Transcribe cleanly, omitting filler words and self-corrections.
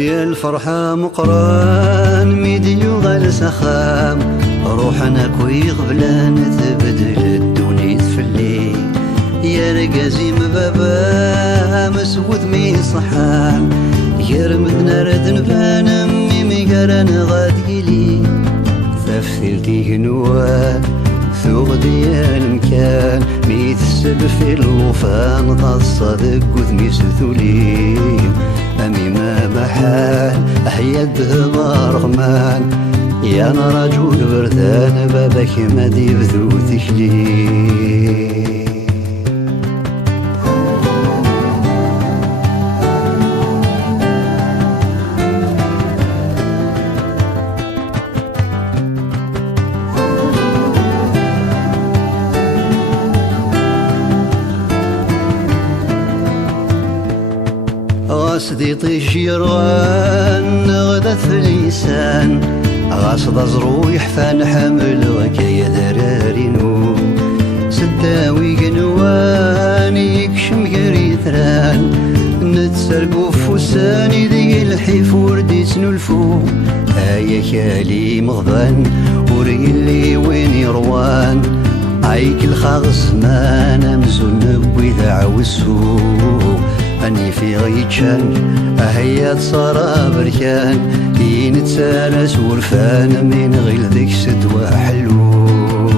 يا الفرحة مقران ميديو غال سخام روحنا كوي غبلان تبدل الدنيا تفلي يا رقازي مبابا مسود مي صحان يا رمدنا رد نبان امي مقارن غاديلي ثفتلتي هنوان ثوغ ديال المكان ميت السلف الوفان ضاد صادق وذمي ستولي أمي ما محال أحيا الدهب رغمان يا أنا رجل بردان بابك ما ديبذو تكلي غاسدي طيش يروان غدا ثليسان غاصد زرويح فان حمل غكايا ذرارينو سداوي قنوان يكشم قريثران نتسرقو فوساني ذي الحيف وردي سنلفو هايا كالي مغضان وريلي وين يروان عيك الخاغ زمان امزون نبوي دعوسو أني في غيتشان أهيا تصارى بركان ينتسالس ورفان من غير ذيك سدوى حلو